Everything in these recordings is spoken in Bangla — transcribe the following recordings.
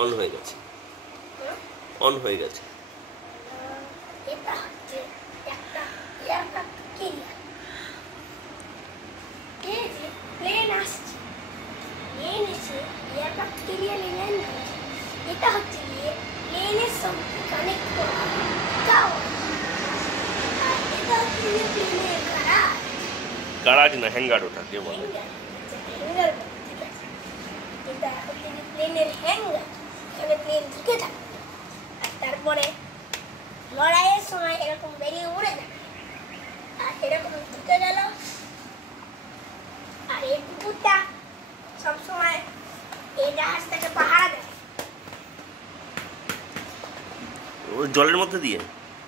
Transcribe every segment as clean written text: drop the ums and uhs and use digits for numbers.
অন হয়ে গেছে, অন হয়ে গেছে। এটা হচ্ছে একটা এয়ারক্রাফট ক্যারিয়ার। এই যে প্লেন আসছে, প্লেন এসে এয়ারক্রাফট ক্যারিয়ারে ল্যান্ড করছে। এটা হচ্ছে গিয়ে প্লেনের সঙ্গে কানেক্ট করা টাওয়ার। আর এটা হচ্ছে গিয়ে প্লেনের গাড়াজ। গাড়াজ না, হ্যাঙ্গার ওটা কে বলে? হ্যাঙ্গার, ঠিক আছে। এটা হচ্ছে গিয়ে প্লেনের হ্যাঙ্গার, এখানে প্লেন ঢুকে থাকে। আর তারপরে লড়াইয়ের সময় এরকম বেরিয়ে উড়ে যাবে, আর এরকম ঢুকে গেল। আর এই কুকুরটা সবসময় এই জাহাজটাকে পাহারা দেয়। ও জলের মধ্যে দিয়ে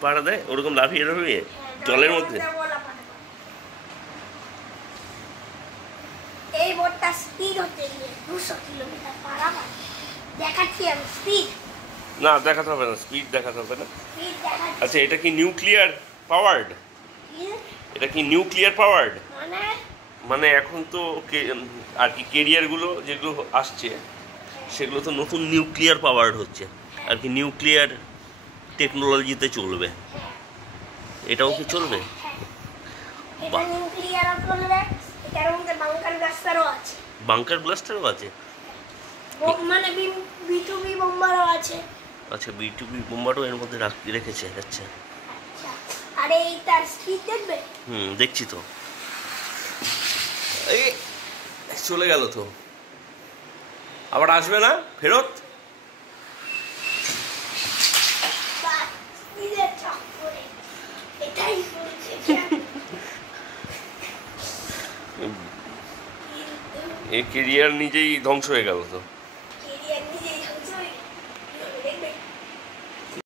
পাহারা দেয়, ওরকম লাফিয়ে লাফিয়ে জলের মধ্যে। এই বোটটা স্পিড হচ্ছে গিয়ে 200 কিলোমিটার পার আওয়ার। দেখাচ্ছি আমি স্পিড। না, দেখাতে হবে না, স্পিড দেখাতে হবে না। স্পিড দেখাচ্ছি। আচ্ছা, এটা কি নিউক্লিয়ার পাওয়ার্ড? এটা কি নিউক্লিয়ার পাওয়ার্ড? মানে এখন তো আর কি কেরিয়ারগুলো যেগুলো আসছে সেগুলো তো নতুন নিউক্লিয়ার পাওয়ার্ড হচ্ছে, আর কি নিউক্লিয়ার টেকনোলজিতে চলবে। এটাও কি চলবে? এটা নিউক্লিয়ার চলবে। এটার মধ্যে বাংকার ব্লাস্টারও আছে। বাংকার ব্লাস্টারও আছে? মানে B2B বোম্বারও আছে। আচ্ছা, B2B বোম্বারও এর মধ্যে রেখেছে। আচ্ছা, আর এই তার স্পিড দেখবে? দেখছি তো। এই চলে গেল তো, আবার আসবে না ফেরত? এই কেরিয়ার নিজেই ধ্বংস হয়ে গেল তো।